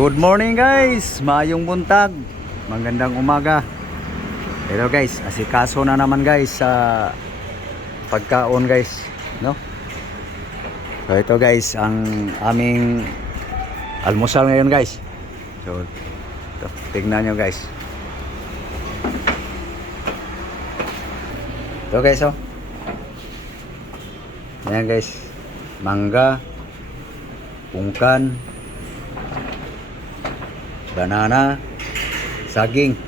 Good morning guys, maayong buntag, magandang umaga. Pero guys, asikaso na naman guys sa pagkaon guys, no? So ito guys, ang aming almusal ngayon guys. So ito, tignan nyo guys. Ito guys, oh. Ayan guys, mangga, pungkan, banana, saging,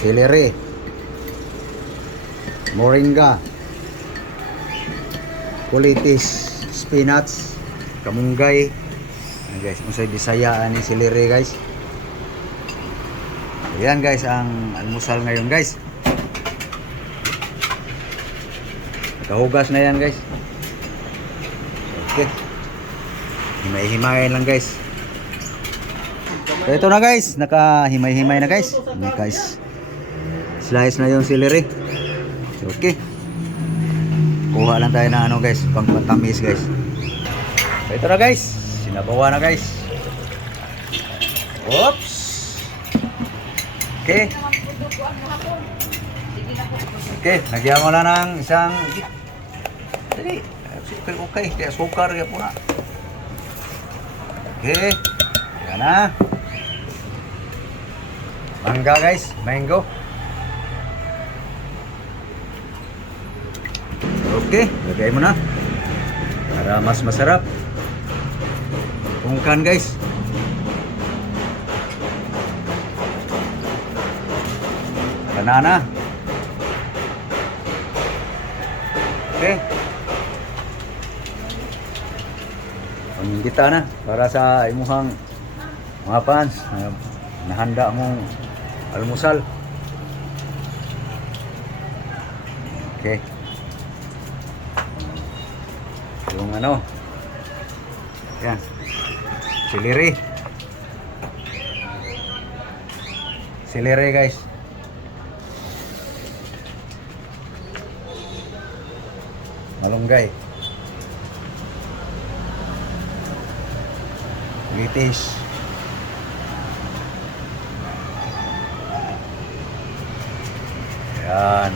celery, moringa, kulitis, spinach, kamunggay. Ayan guys, usay bisayaan ni celery guys. Ayan guys ang almusal ngayon guys. Nakahugas na yan guys. Okay, himay-himayin lang guys. So ito na guys, nakahimay-himay na guys. Slice na yung celery. Okay, kuha lang tayo na ano guys, pang patamis guys. So ito na guys, sinabawa na guys. Oops. Okay. Okay, lagyan mo na ng isang dali. Okay, kaya sukar kaya po na. Okay. Yan na. Mangga guys, mango. Okay, lagay mo na para mas masarap. Pungkan guys. Banana. Okay. Pangingita na para sa imuhang mga fans na nahanda mong almusal. Okay. Yung ano. Yan. Celery. Celery guys. Malunggay, litis, yan.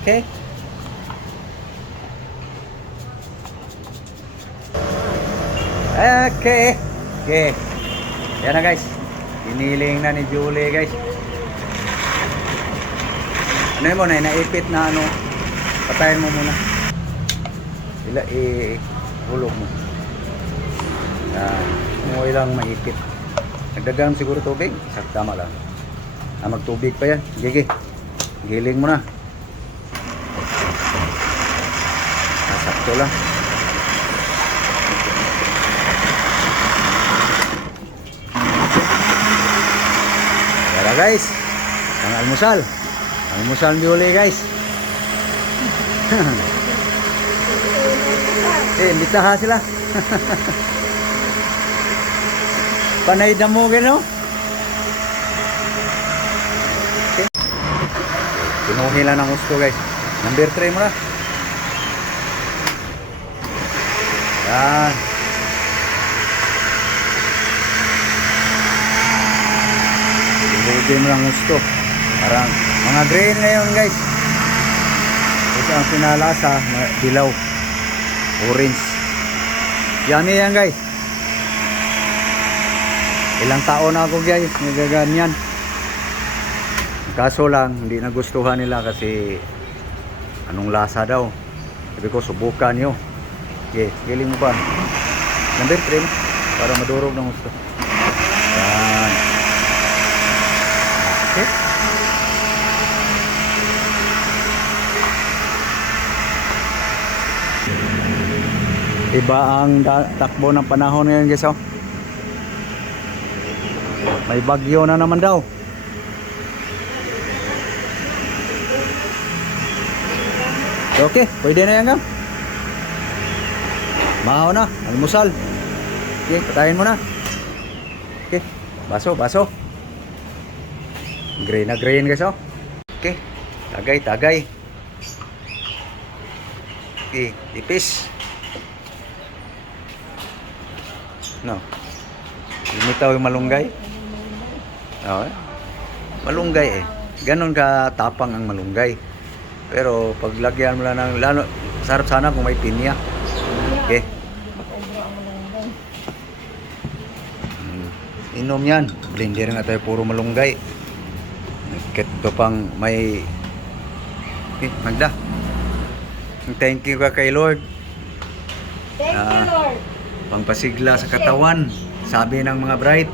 Okay. Okay. Yan na guys, iniling na ni Julie guys. Ano mo na, naipit na ano, patayin mo muna. Hulog mo. Yan, mo ilang maipit. Nagdagan siguro tubig, tama lang. Magtubig pa yan, gigi. Giling mo na. Sakto lang. Tara guys, ang almusal. Almusal Julie guys. Imbitahan sila. Panay damo gano. Okay. Pinuhila ng gusto guys. Number 3 mo na. Yan. Pinuhila mo ng gusto. Parang mga green ngayon guys. Ito ang pinalasa, dilaw, orange. Yummy yan guys. Ilang taon na ako guys nagaganyan. Kaso lang hindi nagustuhan nila kasi anong lasa daw. Sabi ko subukan nyo. Okay, giling mo pa. Number 3 para madurog ng gusto. Yan. Okay. Iba ang takbo ng panahon ngayon guys, oh. May bagyo na naman daw. Okay, pwede na yan, gang. Mahaw na, almusal. Okay, patayin mo na. Okay, baso. Green na green guys, oh. Okay, tagay. Okay, ipis. No. Lumitaw yung malunggay. Oh, malunggay eh. Ganon ka tapang ang malunggay. Pero pag lagyan mo lang ng lalo, sarap sana kung may pinya. Okay. Inom yan. Blender nga tayo puro malunggay. Ito pang may Magda. Thank you ka kay Lord. Thank you, Lord. Pangpasigla sa katawan. Sabi ng mga bride.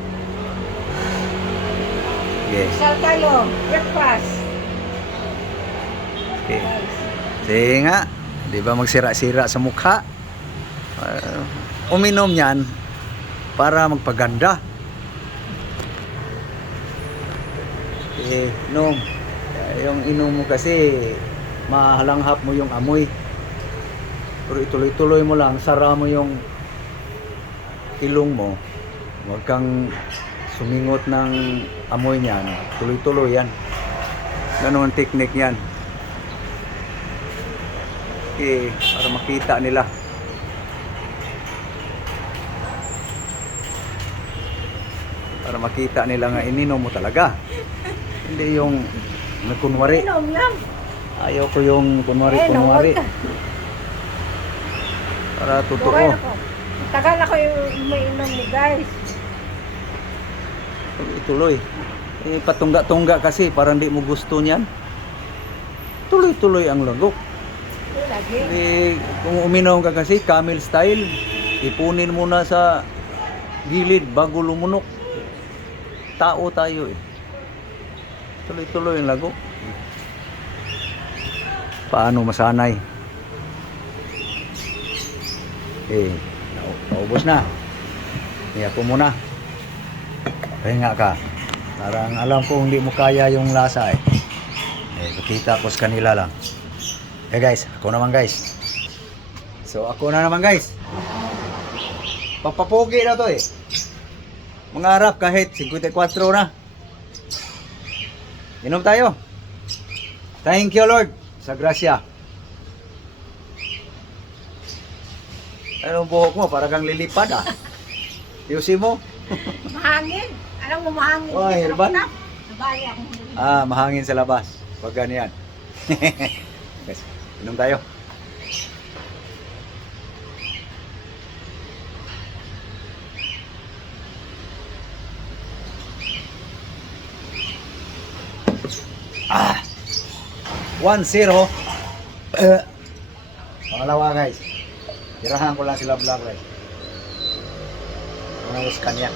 Yes. Sal tayo. Breakfast. Okay. Sige nga. Di ba magsira-sira sa mukha? Uminom yan para magpaganda. Inom. Yung inom mo kasi mahalanghap mo yung amoy. Pero ituloy-tuloy mo lang, sara mo yung ilong mo. Huwag kang sumingot ng amoy niyan. Tuloy-tuloy yan. Ganon ang technique yan. Okay, para makita nila. Para makita nila nga ininom mo talaga. Hindi yung kunwari. Inom lang. Ayaw ko yung kunwari. Para Okay totoo. na po. Tagal ako yung umiinom ni guys. Tuloy. Patungga-tungga kasi parang di mo gusto niyan. Tuloy-tuloy ang lagok. Lagi. Kung uminom ka kasi camel style, ipunin mo na sa gilid bago lumunok. Tao tayo eh. Tuloy-tuloy ang lagok. Paano masanay? Naubos na. Iyak ko muna. Pahinga ka. Parang alam ko hindi mo kaya yung lasa eh. Pakita ko sa kanila lang. Guys, ako naman guys. So ako na naman guys. Papapogi na to eh. Mangarap kahit 54 na. Inom tayo. Thank you Lord sa grasya. Anong buhok mo? Para kang lilipad ah. Yusi mo? Mahangin. Alam mo mahangin. Oh, herbal? Nabali ako. Mahangin sa labas. Pag ganyan. Guys, inom tayo. Ah! 1-0. Pangalawa guys. Tirahan ko lang sila vlog guys. Nangos kanya.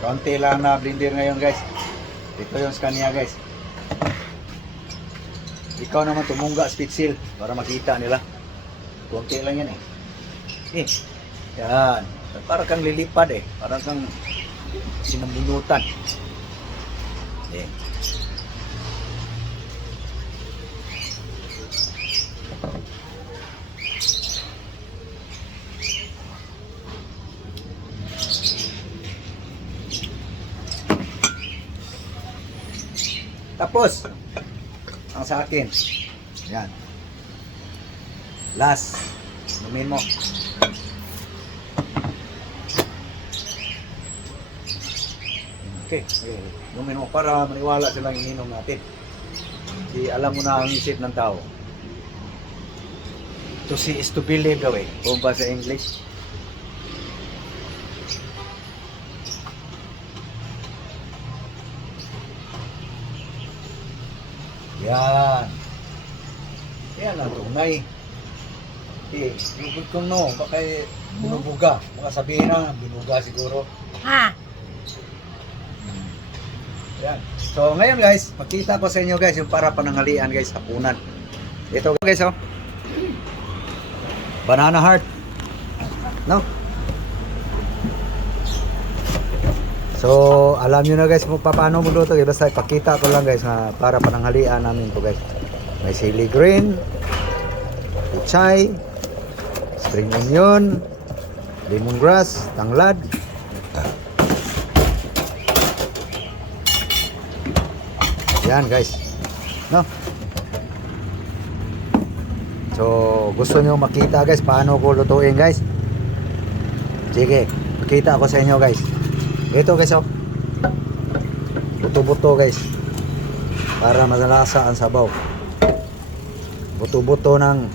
Konti lang na blender ngayon guys. Ito yung skanya guys. Ikaw naman tumungga speed seal para makita nila. Konti lang yan eh. Yan. Para kang lilipad eh. Para kang sinambunutan. Tapos ang sa akin. Yan. Last. Inumin mo. Okay. Inumin mo para maniwala silang ininom natin. Di alam mo na ang isip ng tao. To see is to believe daw eh. Kung ba sa English. Yan. Yan ang tunay. Lugod kong no. Baka binubuga. Baka sabihin na, binuga siguro. Ha? Yan. So ngayon guys, makita ko sa inyo guys yung para pananghalian guys, hapunan. Ito guys oh. Banana heart. No? So, alam nyo na guys kung paano mo luto. Basta ipakita ko lang guys na para pananghalian namin to guys. May chili green, pichay, spring onion, lemongrass, tanglad. Yan guys. No? So, gusto nyo makita guys paano ko lutuin guys? Sige, makita ako sa inyo guys. Ito guys oh. Buto-buto guys. Para masalasa ang sabaw. Buto-buto ng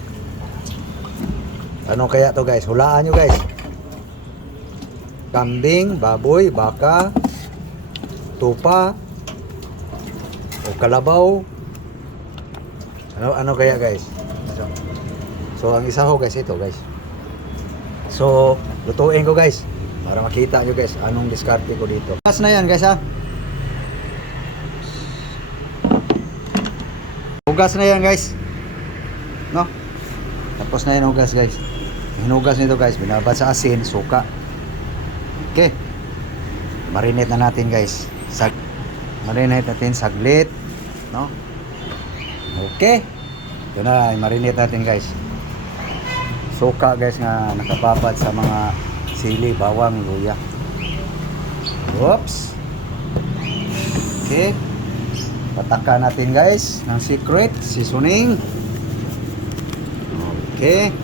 ano kaya to guys? Hulaan nyo guys. Kambing, baboy, baka, tupa, o kalabaw. Ano kaya guys? So ang isa ho guys ito guys. So lutuin ko guys para makita nyo guys anong diskarte ko dito. Pas na yan guys ha. Hugas na yan guys. No? Tapos na yan hugas guys. Hinugas nito guys, binabad sa asin, suka. Okay. Marinate na natin guys. Marinate natin saglit, no? Okay. Ito na, marinate natin guys. Suka guys nga nakapapad sa mga sili, bawang, luya. Oops. Okay. Patakan natin guys ng secret seasoning. Okay.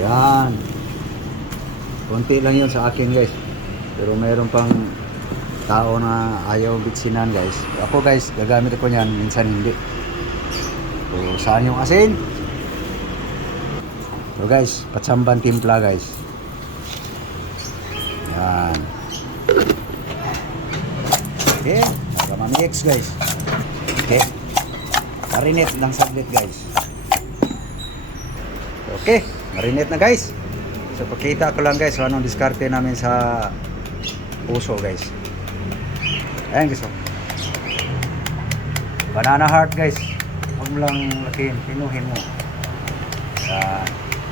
Yan. Konti lang yun sa akin guys. Pero mayroon pang tao na ayaw bitsinan guys. Ako guys, gagamit ako niyan, minsan hindi. So, saan yung asin? So guys, patsamban timpla guys. Yan. Okay, mix guys. Okay. Marinate lang saglit guys. Okay, marinate na guys. So pakita ko lang guys so anong diskarte namin sa puso guys. Ayan guys oh. Banana heart guys. Huwag mo lang lakihin, pinuhin mo.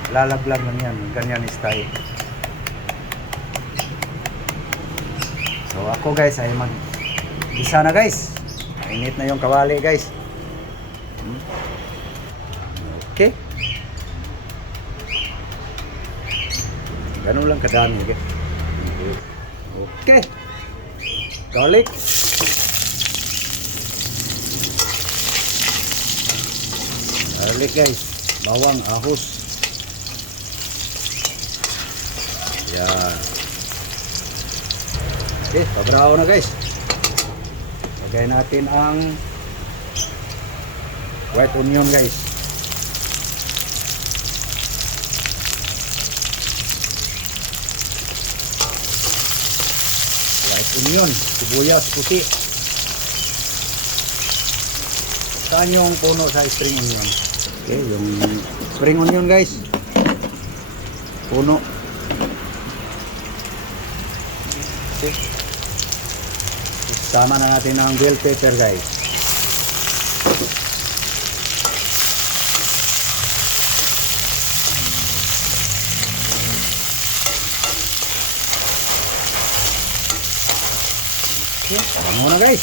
Lalaglag lang yan, ganyan style. So ako guys ay mag-isa na guys. Mainit na yung kawali guys. Okay. Ganun lang kadami guys. Okay. Garlic. Garlic guys. Bawang, ahos. Yan. Okay, pabraw na guys. Lagay natin ang white onion guys. White onion, sibuyas puti. Saan yung puno sa spring onion? Okay, yung spring onion guys. Puno. Okay. Sama na natin ang bell pepper guys. Okay, parang muna guys.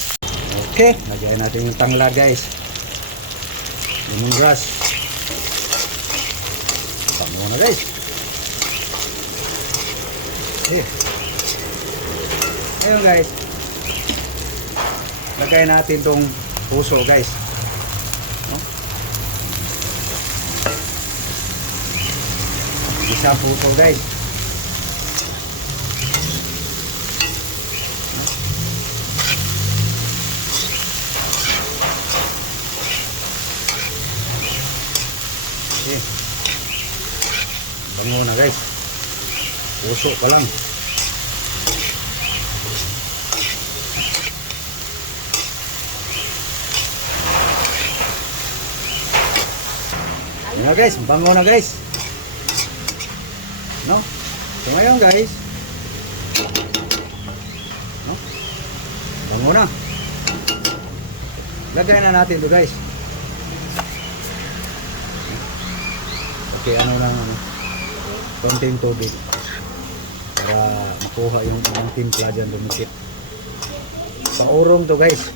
Okay, lagyan natin yung tangla guys. Lemongrass. Parang muna guys. Okay. Ayun guys. Lagay natin tong puso guys. No? Isang puso guys. Okay. Bango na guys. Puso pa lang. Yan na guys, bango na guys. No? So ngayon guys. No? Bango na. Lagay na natin ito guys. Okay, ano lang konting tubig para makuha yung timpla dyan dumikit. Paurong to guys.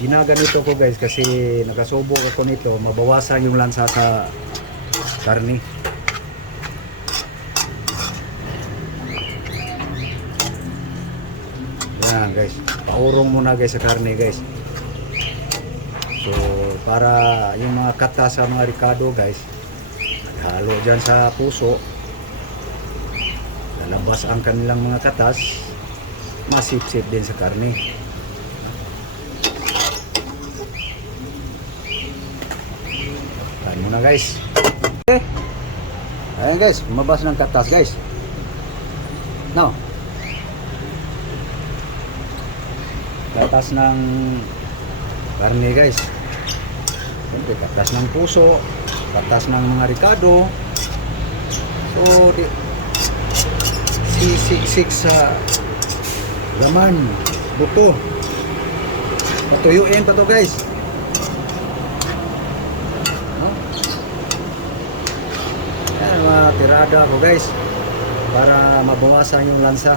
Ginaganito ko guys kasi nakasubok ako nito, mabawasan yung lansa sa karne. Yan guys, paurong muna guys sa karne guys. So para yung mga katas sa mga ricado guys, halo dyan sa puso, lalabas ang kanilang mga katas, masip-sip din sa karne. Ayan muna guys. Okay. Ayan guys, lumabas ng katas guys. No. Katas ng karne guys. Siyempre, katas ng puso, katas ng mga ricado. So, sisik sa laman, buto. Patuyuin pa to guys. No? Yan, mga tirada ko guys. Para mabawasan yung lansa.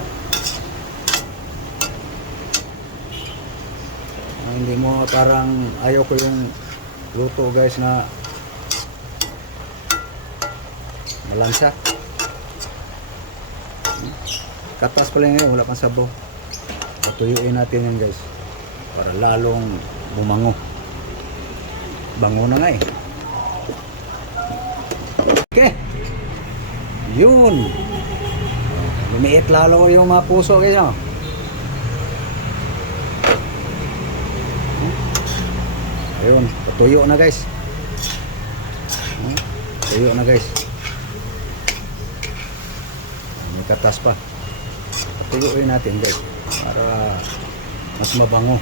Hindi mo parang ayaw ko yung luto guys na malansa. Katas pa lang yun, wala pang sabaw. Patuyuin natin yan guys para lalong bumango. Bango na nga eh. Okay, yun, lumiit lalo yung mga puso guys, no? Ayun, tuyo na guys. Tuyo na guys. May katas pa. Tuyuin natin guys para mas mabango.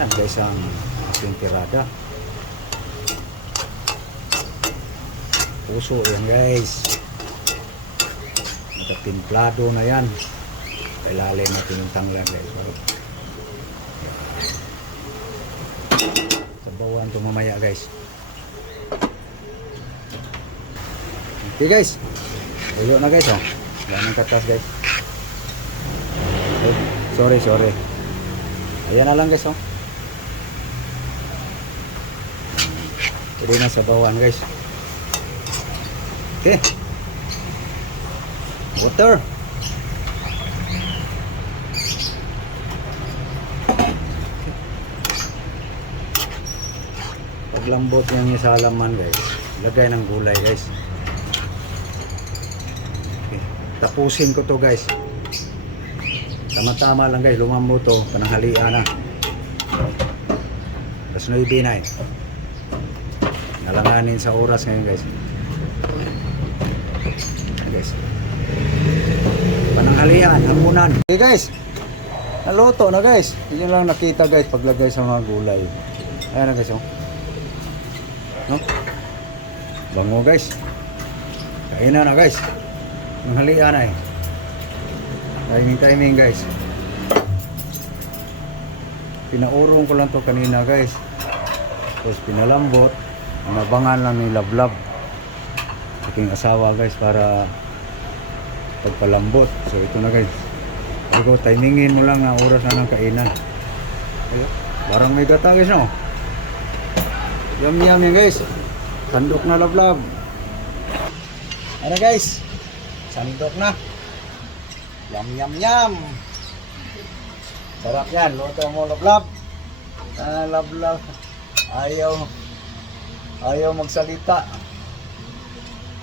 Yan guys ang ating tirada. Puso yan guys. Nakatimplado na yan. Kailalim natin yung tanglan guys. Sabawan ito mamaya guys. Okay guys, tuyo na guys, oh. Ganang katas guys. Ay, sorry. Ayan na lang guys, oh. Pwede na sabawan guys. Okay. Water. Paglambot niya sa laman guys, lagay ng gulay guys. Okay. Tapusin ko to guys. Tama-tama lang guys, lumambot to, pananghalian na. Tapos 9 na eh. Nalanganin sa oras ngayon guys. Guys. Pananghalian, hamunan. Okay guys, naluto na guys. Yun lang nakita guys paglagay sa mga gulay. Ayan na guys, oh. No? Bango guys. Kainan na guys. Pananghalian na eh. Timing guys. Pinaurong ko lang to kanina guys. Tapos pinalambot. Nabangan lang ni Lablab aking asawa guys para pagpalambot. So ito na guys. Ito, timingin mo lang ang oras na ng kainan. Ayun. Parang may gata guys, no? Yum yan guys. Sandok na Lablab. Ano guys? Sandok na. Yum. Sarap yan. Luto mo Lablab. Lablab. Ayaw magsalita.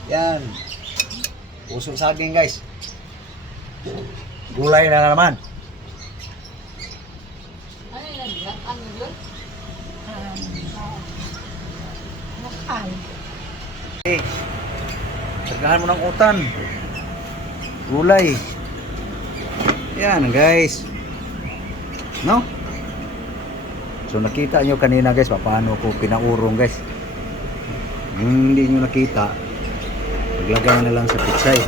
Yan. Puso saging guys. Gulay na naman. Ano yun? Ano yun? Nakal. Okay. Sagahan mo ng utan. Gulay. Yan guys. No? So nakita nyo kanina guys paano ko pinaurong guys. Hindi nyo nakita, paglagay na lang sa pitsay.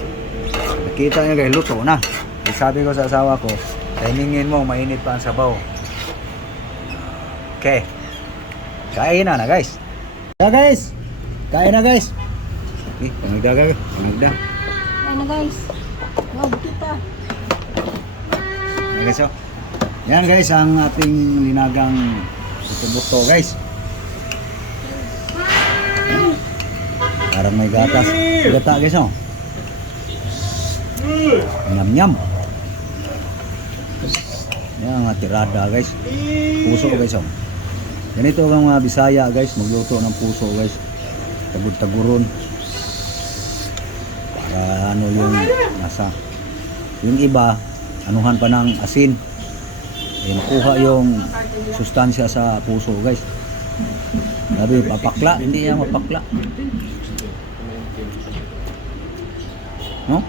Nakita nyo guys, luto na. Sabi ko sa asawa ko, timingin mo, mainit pa ang sabaw. Okay. Kain na guys. Yeah guys. Kain na guys. Okay, pangagda guys. Pangagda. Ano guys? Huwag kita. Yan guys, oh. Yan guys, ang ating linagang buto-buto guys. Parang may gatas. Gata guys, oh. Nyam. Yan mga tirada guys. Puso guys oh. Ganito ang mga Bisaya guys, magluto ng puso guys. Tagud-taguron. Para ano yung nasa. Yung iba, anuhan pa ng asin. Eh, makuha yung sustansya sa puso guys. Sabi, papakla, hindi yan mapakla. No?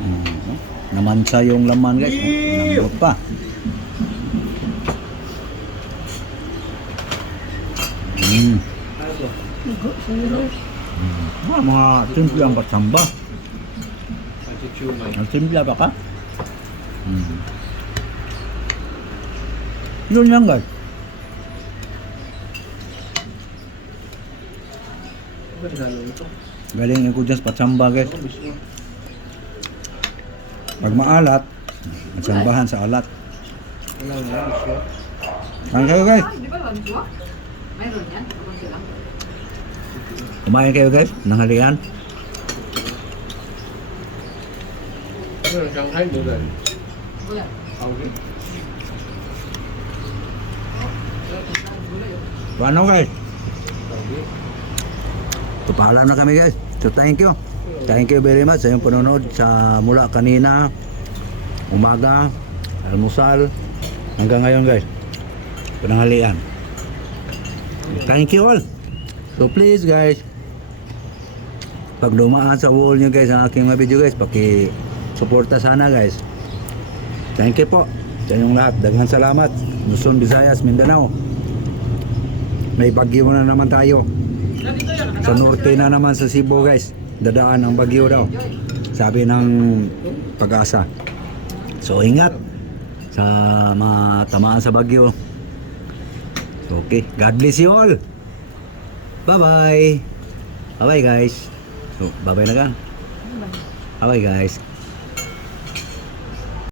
No? Namansa yung laman guys. No? Nambot pa. Mga simple ang katsamba. Ang simple ba ka? Yun lang guys. Galing ko dyan sa patsamba guys. Pag maalat, matsambahan sa alat. Ang kayo guys. Di ba bantua? Mayroon yan. Kapag silang. Kumain kayo guys, nanghalian. Wala. Paano guys? Papaalam na kami guys. So thank you. Thank you very much sa iyong panonood sa mula kanina, umaga, almusal, hanggang ngayon guys. Pananghalian. Thank you all. So please guys, pag dumaan sa wall nyo guys ang aking mga video guys, paki-suporta sana guys. Thank you po sa inyong lahat. Daghang salamat. Luzon, Visayas, Mindanao. May bagyo na naman tayo. Sa norte na naman sa Cebu guys. Dadaan ang bagyo daw. Sabi ng Pag-asa. So ingat sa mga tamaan sa bagyo. Okay. God bless you all. Bye-bye. Bye-bye guys. So, bye-bye na ka. Bye-bye guys.